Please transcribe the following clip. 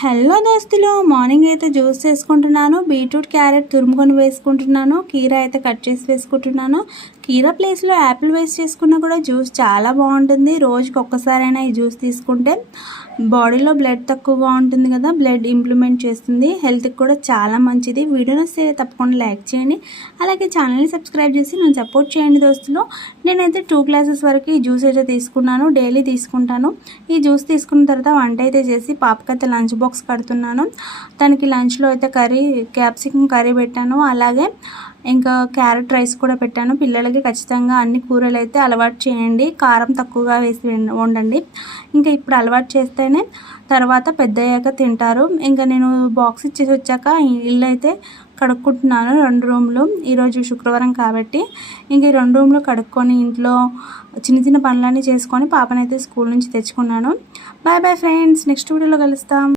Hello దోస్తులు, morning అయితే juice చేసుకుంటున్నాను. బీట్రూట్ క్యారెట్ తురుముకొని వేసుకుంటున్నాను. కీరా అయితే కట్ చేసి వేసుకుంటున్నాను. కీరా ప్లేస్లో యాపిల్ వేస్ట్ చేసుకున్నా కూడా జ్యూస్ చాలా బాగుంటుంది. రోజుకి ఒక్కసారైనా ఈ జ్యూస్ తీసుకుంటే బాడీలో బ్లడ్ తక్కువగా ఉంటుంది కదా, బ్లడ్ ఇంప్లిమెంట్ చేస్తుంది. హెల్త్కి కూడా చాలా మంచిది. వీడియో నచ్చితే తప్పకుండా లైక్ చేయండి, అలాగే ఛానల్ని సబ్స్క్రైబ్ చేసి నన్ను సపోర్ట్ చేయండి దోస్తులు. నేనైతే 2 గ్లాసెస్ వరకు ఈ జ్యూస్ అయితే తీసుకున్నాను. డైలీ తీసుకుంటాను. ఈ జ్యూస్ తీసుకున్న తర్వాత వంట అయితే చేసి పాపకైతే లంచ్ బాక్స్ కడుతున్నాను. తనకి లంచ్లో అయితే క్యాప్సికమ్ కర్రీ పెట్టాను, అలాగే ఇంకా క్యారెట్ రైస్ కూడా పెట్టాను. పిల్లలకి ఖచ్చితంగా అన్ని కూరలు అయితే అలవాటు చేయండి, కారం తక్కువగా వేసి వండండి. ఇంకా ఇప్పుడు అలవాటు చేస్తేనే తర్వాత పెద్దయ్యాక తింటారు. ఇంకా నేను బాక్స్ ఇచ్చేసి వచ్చాక ఇల్లు అయితే కడుక్కుంటున్నాను. 2 రూమ్లు, ఈరోజు శుక్రవారం కాబట్టి ఇంక ఈ 2 రూమ్లు కడుక్కొని ఇంట్లో చిన్న చిన్న పనులన్నీ చేసుకొని పాపనైతే స్కూల్ నుంచి తెచ్చుకున్నాను. బాయ్ బాయ్ ఫ్రెండ్స్, నెక్స్ట్ వీడియోలో కలుస్తాం.